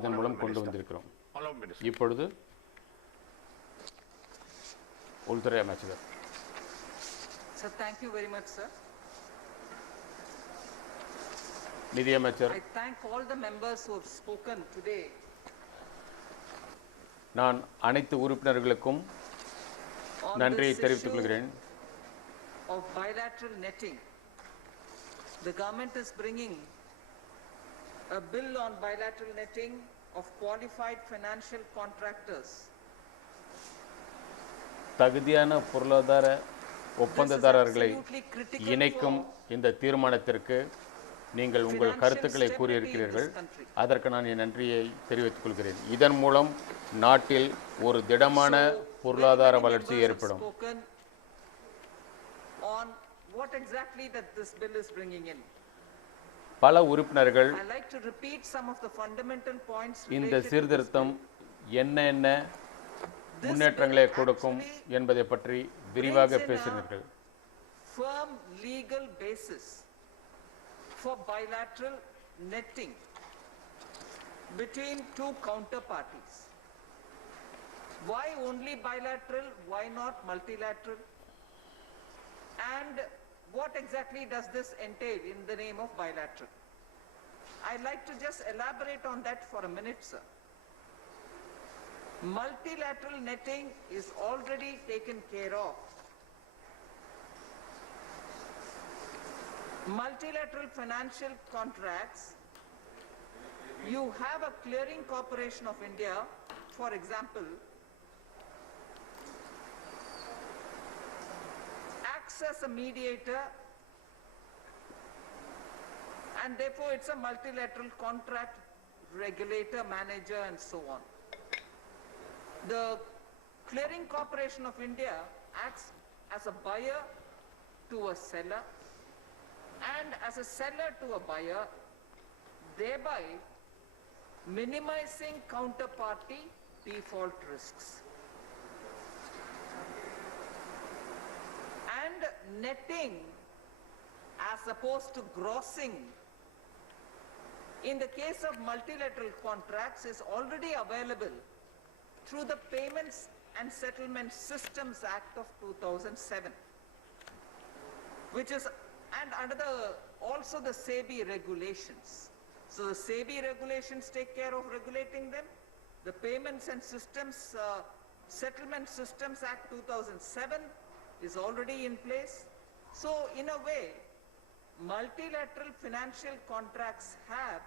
இதன் மூலம் கொண்டு வந்திருக்கிறோம். இப்பொழுது உள்துறை அமைச்சர். Sir, thank you very much, sir. நிதியமைச்சர். I thank all the members who have spoken today. நான் அனைத்து உறுப்பினர்களுக்கும் நன்றியை தெரிவித்துக் கொள்கிறேன். Of bilateral netting, the government is bringing a bill on bilateral netting of qualified financial contractors. தகுதியான பொருளாதார ஒப்பந்ததாரர்களை இணைக்கும் இந்த தீர்மானத்திற்கு நீங்கள் உங்கள் கருத்துக்களை கூறியிருக்கிறீர்கள். அதற்கு நான் என் நன்றியை தெரிவித்துக் கொள்கிறேன். இதன் மூலம் நாட்டில் ஒரு திடமான பொருளாதார வளர்ச்சி ஏற்படும். பல உறுப்பினர்கள் இந்த சீர்திருத்தம் என்ன முன்னேற்றங்களை கொடுக்கும் என்பதை பற்றி விரிவாக பேசினார்கள். Firm legal basis for bilateral netting between two counterparties. Why only bilateral? Why not multilateral? And what exactly does this entail in the name of bilateral? I'd like to just elaborate on that for a minute, sir. Multilateral netting is already taken care of. Multilateral financial contracts, you have a clearing corporation of India, for example, acts as a mediator, and therefore it's a multilateral contract regulator, manager, and so on. The Clearing Corporation of India acts as a buyer to a seller and as a seller to a buyer, thereby minimizing counterparty default risks. And netting as opposed to grossing in the case of multilateral contracts is already available through the Payments and Settlement Systems Act of 2007, which is, and under the, also the SEBI regulations. So the SEBI regulations take care of regulating them. The Payments and Settlement Systems Act 2007 is already in place. So in a way, multilateral financial contracts have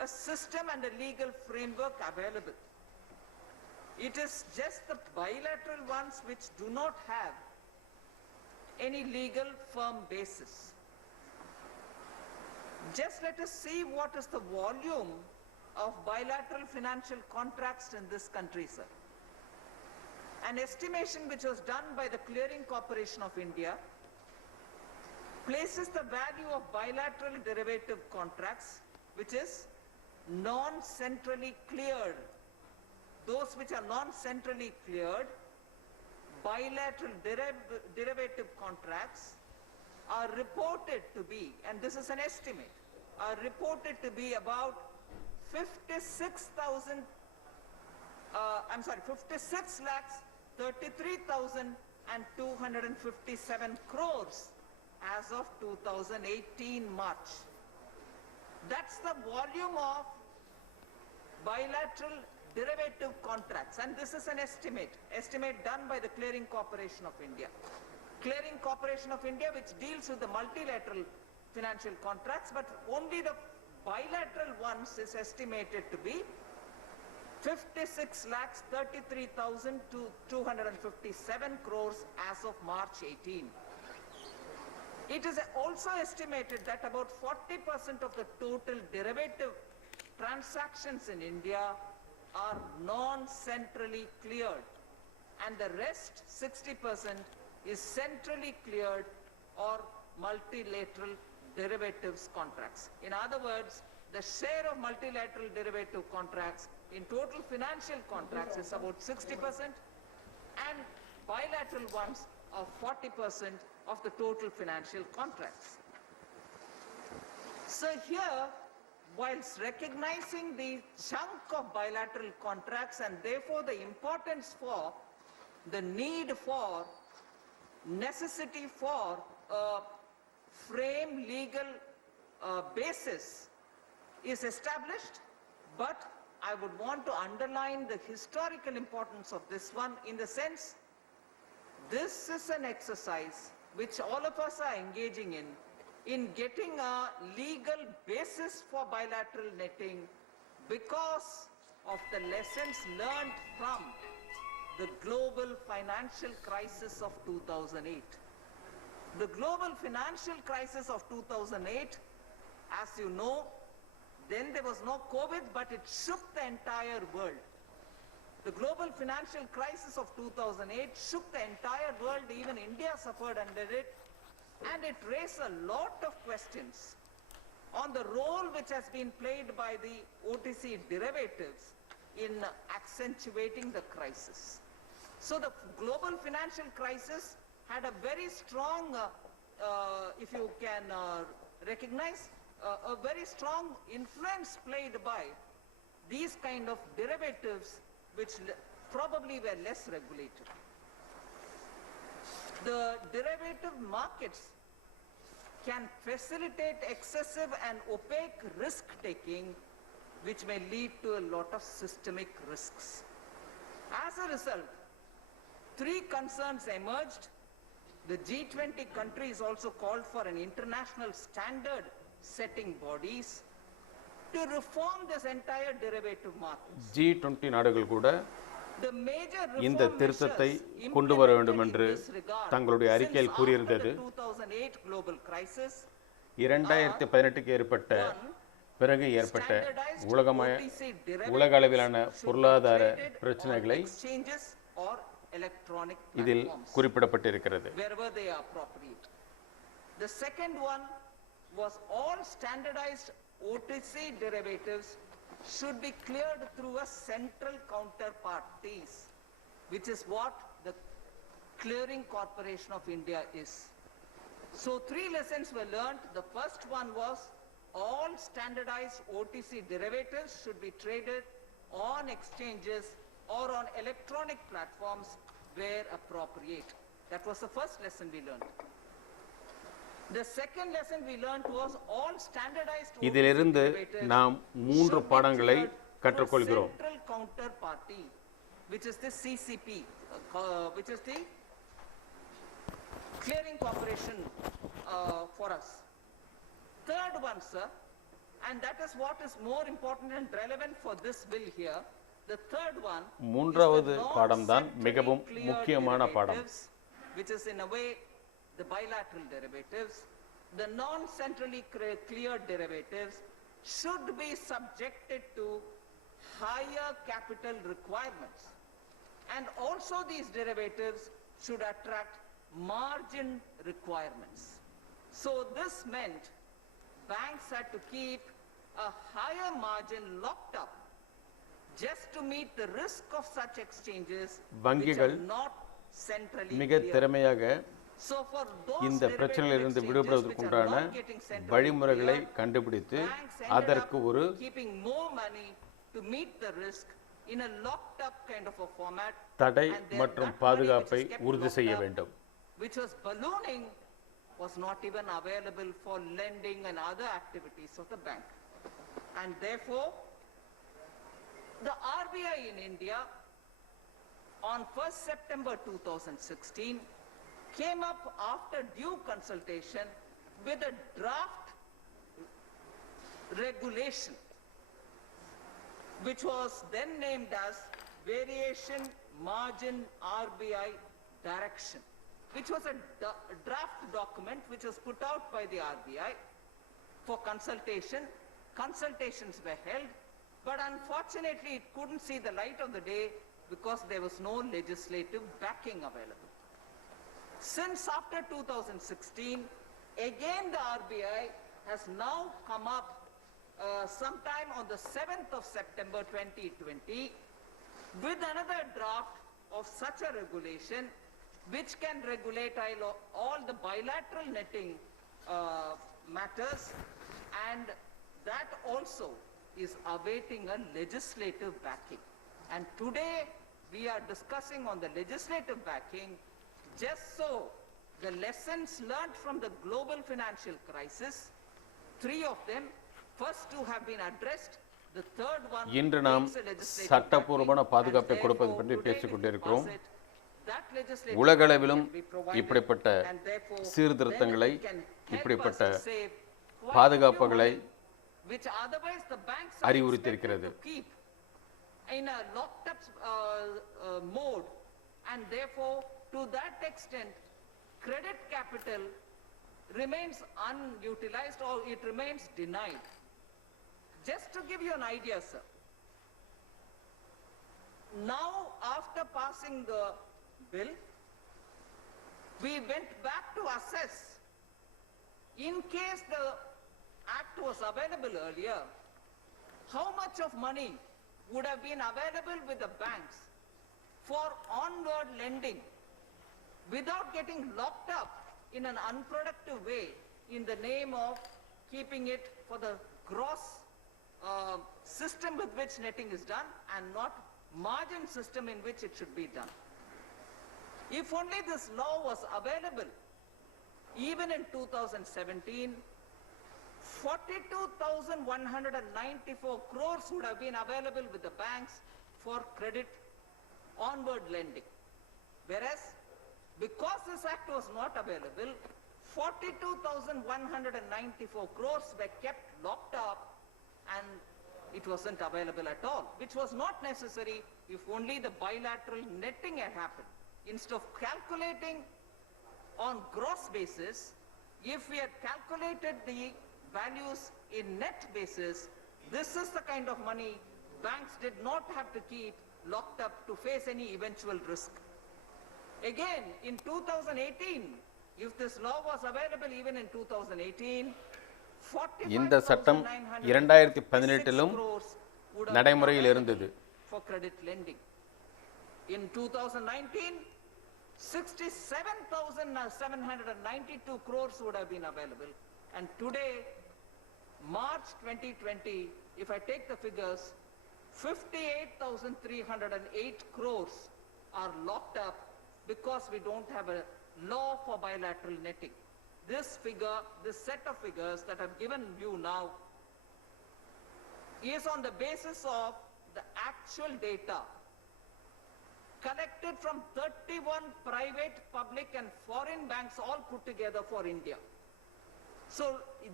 a system and a legal framework available. It is just the bilateral ones which do not have any legal firm basis. Just let us see what is the volume of bilateral financial contracts in this country, sir. An estimation which was done by the Clearing Corporation of India places the value of bilateral derivative contracts, which is non-centrally cleared. Those which are non-centrally cleared, bilateral derivative contracts are reported to be, and this is an estimate, are reported to be about 56,33,257 crores as of 2018 March. That's the volume of bilateral derivative contracts, and this is an estimate done by the Clearing Corporation of India. Clearing Corporation of India, which deals with the multilateral financial contracts, but only the bilateral ones is estimated to be 56,33,257 crores as of March 18. It is also estimated that about 40% of the total derivative transactions in India are non-centrally cleared, and the rest 60% is centrally cleared or multilateral derivatives contracts. In other words, the share of multilateral derivative contracts in total financial contracts is about 60%, and bilateral ones are 40% of the total financial contracts. So here, whilst recognizing the chunk of bilateral contracts and therefore the importance for the need for necessity for a frame legal basis is established, but I would want to underline the historical importance of this one in the sense this is an exercise which all of us are engaging in getting a legal basis for bilateral netting because of the lessons learned from the global financial crisis of 2008. The global financial crisis of 2008, as you know, then there was no COVID, but it shook the entire world. The global financial crisis of 2008 shook the entire world, even India suffered under it, and it raised a lot of questions on the role which has been played by the OTC derivatives in accentuating the crisis. So the global financial crisis had a very strong, if you can recognize, a very strong influence played by these kind of derivatives which probably were less regulated. The derivative markets can facilitate excessive and opaque risk-taking which may lead to a lot of systemic risks. As a result, three concerns emerged. The G20 countries also called for an international standard setting bodies to reform this entire derivative market. G20 நாடுகள் கூட The major இந்த reform திருத்தத்தை measures கொண்டு வர implemented வேண்டும் in என்று this regard தங்களுடைய since அறிக்கையில் after கூறியிருந்தது. the 2008 global crisis 2018 ஏற்பட்ட பிறகு ஏற்பட்ட உலக அளவிலான பொருளாதார பிரச்சனைகளை இதில் குறிப்பிடப்பட்டிருக்கிறது. wherever they are appropriate. The second one was all standardized OTC derivatives should be cleared through a central counterparties, which is what the Clearing Corporation of India is. So three lessons were learned. The first one was all standardized OTC derivatives should be traded on exchanges or on electronic platforms where appropriate. That was the first lesson we learned. The second lesson we learned was all standardized OTC இதிலிருந்து derivatives நாம் மூன்று should be பாடங்களை cleared through கற்றுக்கொள்கிறோம். central counterparty, which is the CCP, which is the Clearing Corporation for us. Third one, sir, and that is what is more important and relevant for this bill here. The third one மூன்றாவது is the பாடம்தான் non-centrally மிகவும் cleared முக்கியமான பாடம். derivatives, which is in a way the bilateral derivatives. The non-centrally cleared derivatives should be subjected to higher capital requirements. And also these derivatives should attract margin requirements. So this meant banks had to keep a higher margin locked up just to meet the risk of such exchanges which வங்கிகள் are not centrally மிக cleared. திறமையாக So for those இந்த derivative பிரச்சனையிலிருந்து exchanges which are விடுபடுவதற்குண்டான not getting centrally வழிமுறைகளை cleared, கண்டுபிடித்து banks ended அதற்கு up ஒரு keeping more money to meet the risk in a locked up kind of a format, தடை and then மற்றும் that money பாதுகாப்பை which is kept உறுதி locked செய்ய up, வேண்டும். which was ballooning, was not even available for lending and other activities of the bank. And therefore, the RBI in India on 1st September 2016 came up after due consultation with a draft regulation which was then named as Variation Margin RBI Direction, which was a draft document which was put out by the RBI for consultation. Consultations were held, but unfortunately it couldn't see the light of the day because there was no legislative backing available. Since after 2016, again the RBI has now come up sometime on the 7th of September 2020 with another draft of such a regulation which can regulate all the bilateral netting matters, and that also is awaiting a legislative backing. And today we are discussing on the legislative backing just so the lessons learned from the global financial crisis, 3 of them, first 2 have been addressed, the third one இன்று நாம் needs a legislative சட்டப்பூர்வமான backing, பாதுகாப்பை and கொடுப்பது therefore பற்றி today basic if we கொண்டிருக்கிறோம். pass it, that legislative உலகளவிலும் backing can be provided, இப்படிப்பட்ட and therefore சீர்திருத்தங்களை, then it can help us இப்படிப்பட்ட to save quite a few பாதுகாப்புகளை money, which otherwise the banks are அறிவுறுத்தியிருக்கிறது. expected to keep in a locked up mode, and therefore to that extent credit capital remains unutilized or it remains denied. Just to give you an idea, sir, now after passing the bill, we went back to assess, in case the act was available earlier, how much of money would have been available with the banks for onward lending without getting locked up in an unproductive way in the name of keeping it for the gross system with which netting is done and not margin system in which it should be done. If only this law was available even in 2017, 42,194 crores would have been available with the banks for credit onward lending. Whereas, because this act was not available, 42,194 crores were kept locked up and it wasn't available at all, which was not necessary if only the bilateral netting had happened. Instead of calculating on gross basis, if we had calculated the values in net basis, this is the kind of money banks did not have to keep locked up to face any eventual risk. Again, in 2018, if this law was available even in 2018, இந்த சட்டம் 2018லும் நடைமுறையில் இருந்தது. For credit lending. In 2019, 67,792 crores would have been available. And today, March 2020, if I take the figures, 58,308 crores are locked up because we don't have a law for bilateral netting. This figure, this set of figures that I've given you now is on the basis of the actual data collected from 31 private, public and foreign banks all put together for India. So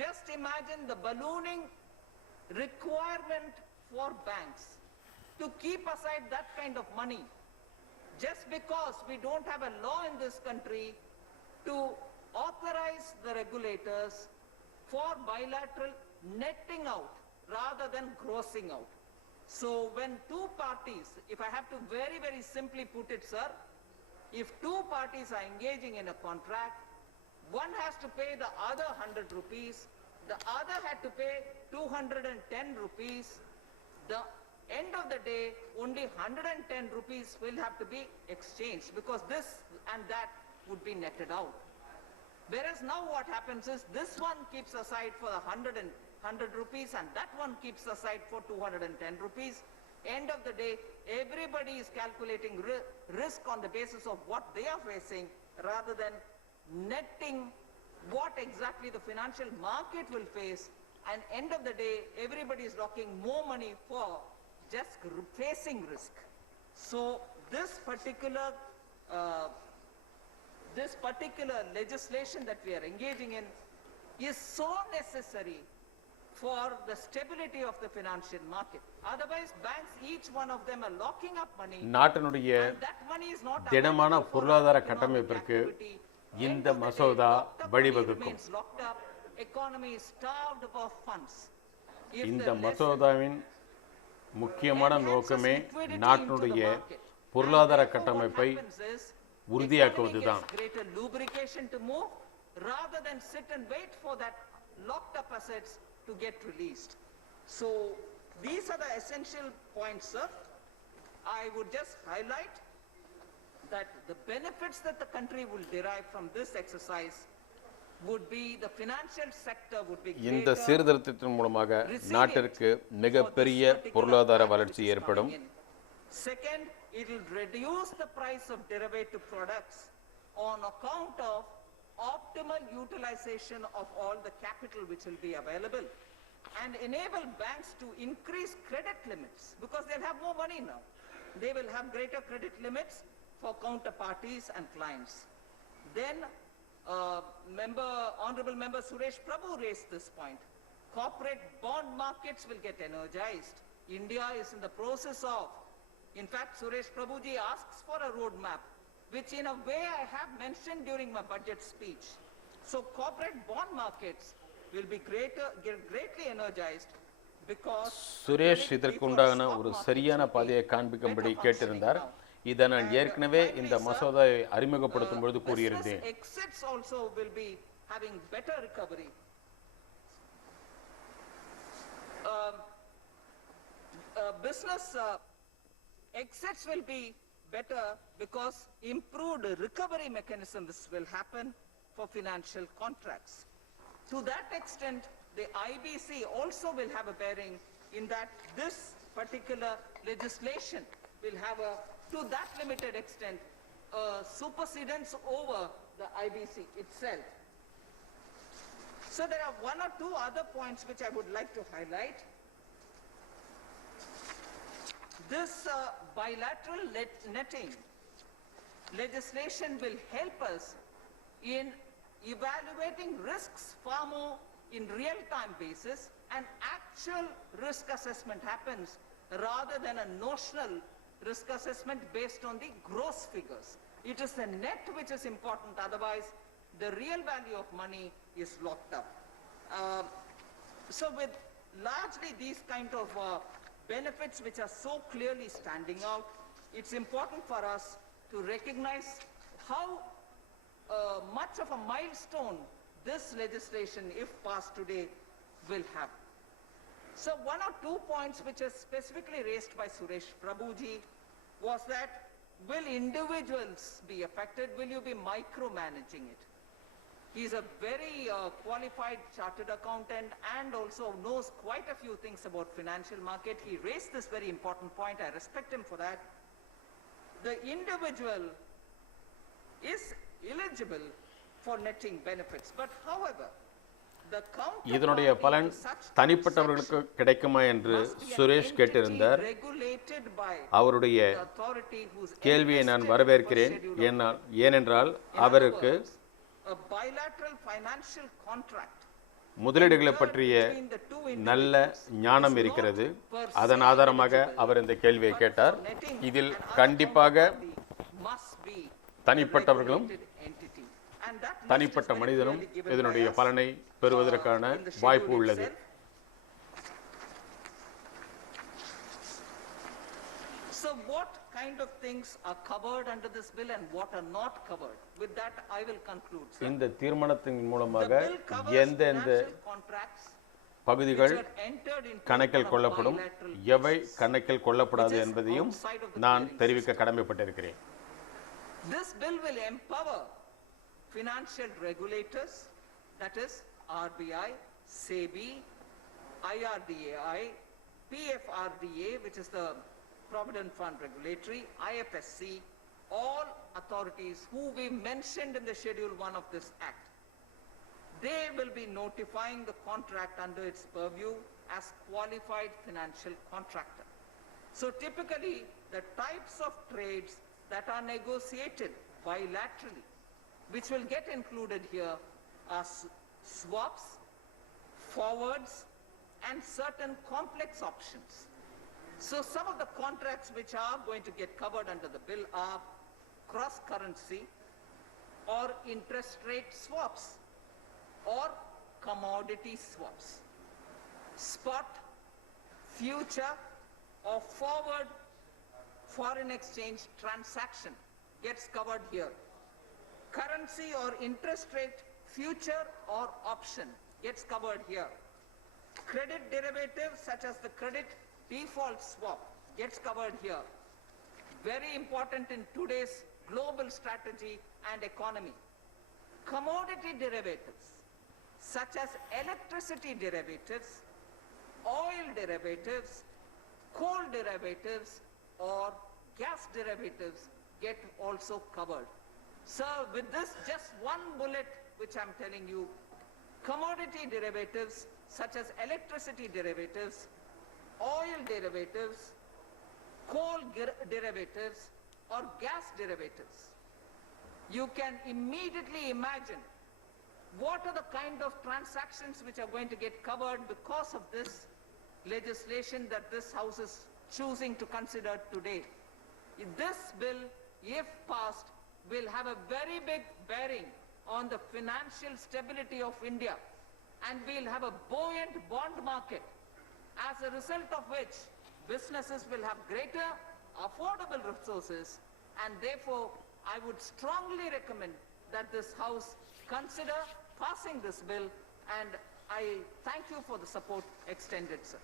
just imagine the ballooning requirement for banks to keep aside that kind of money just because we don't have a law in this country to authorize the regulators for bilateral netting out rather than grossing out. So when two parties, if I have to very, very simply put it, sir, if two parties are engaging in a contract, one has to pay the other 100 rupees, the other had to pay 210 rupees, the end of the day only 110 rupees will have to be exchanged because this and that would be netted out. Whereas now what happens is this one keeps aside for 100 rupees and that one keeps aside for 210 rupees. End of the day, everybody is calculating risk on the basis of what they are facing rather than netting what exactly the financial market will face. And end of the day, everybody is locking more money for just facing risk. So this particular legislation that we are engaging in is so necessary for the stability of the financial market. Otherwise, banks, each one of them are locking up money. நாட்டினுடைய And that money is not திடமான available for பொருளாதார economic கட்டமைப்பிற்கு activity. இந்த End of the day, மசோதா locked up money வழிவகுக்கும். remains locked up. Economy is starved of funds. If இந்த the lesson மசோதாவின் முக்கியமான enhances நோக்கமே liquidity into the நாட்டினுடைய market. பொருளாதார And therefore கட்டமைப்பை what happens is, உறுதியாக்குவதுதான். economy gets greater lubrication to move rather than sit and wait for that locked up assets to get released. So these are the essential points, sir. I would just highlight that the benefits that the country will derive from this exercise would be, the financial sector would be இந்த greater. சீர்திருத்தத்தின் மூலமாக நாட்டிற்கு மிகப்பெரிய பொருளாதார வளர்ச்சி ஏற்படும். Second, it will reduce the price of derivative products on account of optimal utilization of all the capital which will be available, and enable banks to increase credit limits because they'll have more money now. They will have greater credit limits for counterparties and clients. Then, Honorable Member Suresh Prabhu raised this point. Corporate bond markets will get energized. India is in the process of, in fact, Suresh Prabhuji asks for a roadmap, which in a way I have mentioned during my budget speech. So corporate bond markets will be greatly energized because Suresh இதற்குண்டான ஒரு சரியான பாதையை காண்பிக்கும்படி கேட்டிருந்தார். இதை நான் ஏற்கனவே இந்த மசோதாவை அறிமுகப்படுத்தும் பொழுது கூறியிருந்தேன். Exits also will be having better recovery. Business exits will be better because improved recovery mechanisms will happen for financial contracts. To that extent, the IBC also will have a bearing in that this particular legislation will have a, to that limited extent, supersedence over the IBC itself. So there are one or two other points which I would like to highlight. This bilateral netting legislation will help us in evaluating risks far more in real-time basis, and actual risk assessment happens rather than a notional risk assessment based on the gross figures. It is the net which is important, otherwise the real value of money is locked up. So with largely these kind of benefits which are so clearly standing out, it's important for us to recognize how much of a milestone this legislation, if passed today, will have. So one or two points which are specifically raised by Suresh Prabhuji was that, will individuals be affected? Will you be micromanaging it? He is a very qualified chartered accountant and also knows quite a few things about financial market. He raised this very important point. I respect him for that. The individual is eligible for netting benefits, but however, the இதனுடைய பலன் தனிப்பட்டவர்களுக்கு கிடைக்குமா என்று சுரேஷ் கேட்டிருந்தார். அவருடைய கேள்வியை நான் வரவேற்கிறேன். ஏனென்றால் அவருக்கு முதலீடுகளை பற்றிய நல்ல ஞானம் இருக்கிறது. அதன் ஆதாரமாக அவர் இந்த கேள்வியை கேட்டார். இதில் கண்டிப்பாக தனிப்பட்டவர்களும் தனிப்பட்ட மனிதனும் இதனுடைய பலனை பெறுவதற்கான வாய்ப்பு உள்ளது. So what kind of things are covered under this bill and what are not covered? With that I will conclude. இந்த தீர்மானத்தின் மூலமாக எந்தெந்த பகுதிகள் கணக்கில் கொள்ளப்படும், எவை கணக்கில் கொள்ளப்படாது என்பதையும் நான் தெரிவிக்க கடமைப்பட்டிருக்கிறேன். This bill will empower financial regulators, that is RBI, SEBI, IRDAI, PFRDA, which is the Provident Fund Regulatory, IFSC, all authorities who we mentioned in the Schedule 1 of this Act. They will be notifying the contract under its purview as qualified financial contractor. So typically, the types of trades that are negotiated bilaterally, which will get included here, are swaps, forwards, and certain complex options. So some of the contracts which are going to get covered under the bill are cross-currency or interest rate swaps or commodity swaps. Spot, future, or forward foreign exchange transaction gets covered here. Currency or interest rate future or option gets covered here. Credit derivatives such as the credit default swap gets covered here. Very important in today's global strategy and economy. commodity derivatives such as electricity derivatives, oil derivatives, coal derivatives, or gas derivatives get also covered. So with this just one bullet which I'm telling you, commodity derivatives such as electricity derivatives, oil derivatives, coal derivatives, or gas derivatives, you can immediately imagine what are the kind of transactions which are going to get covered because of this legislation that this House is choosing to consider today. This bill, if passed, will have a very big bearing on the financial stability of India, and we'll have a buoyant bond market, as a result of which businesses will have greater affordable resources, and therefore I would strongly recommend that this House consider passing this bill, and I thank you for the support extended, sir.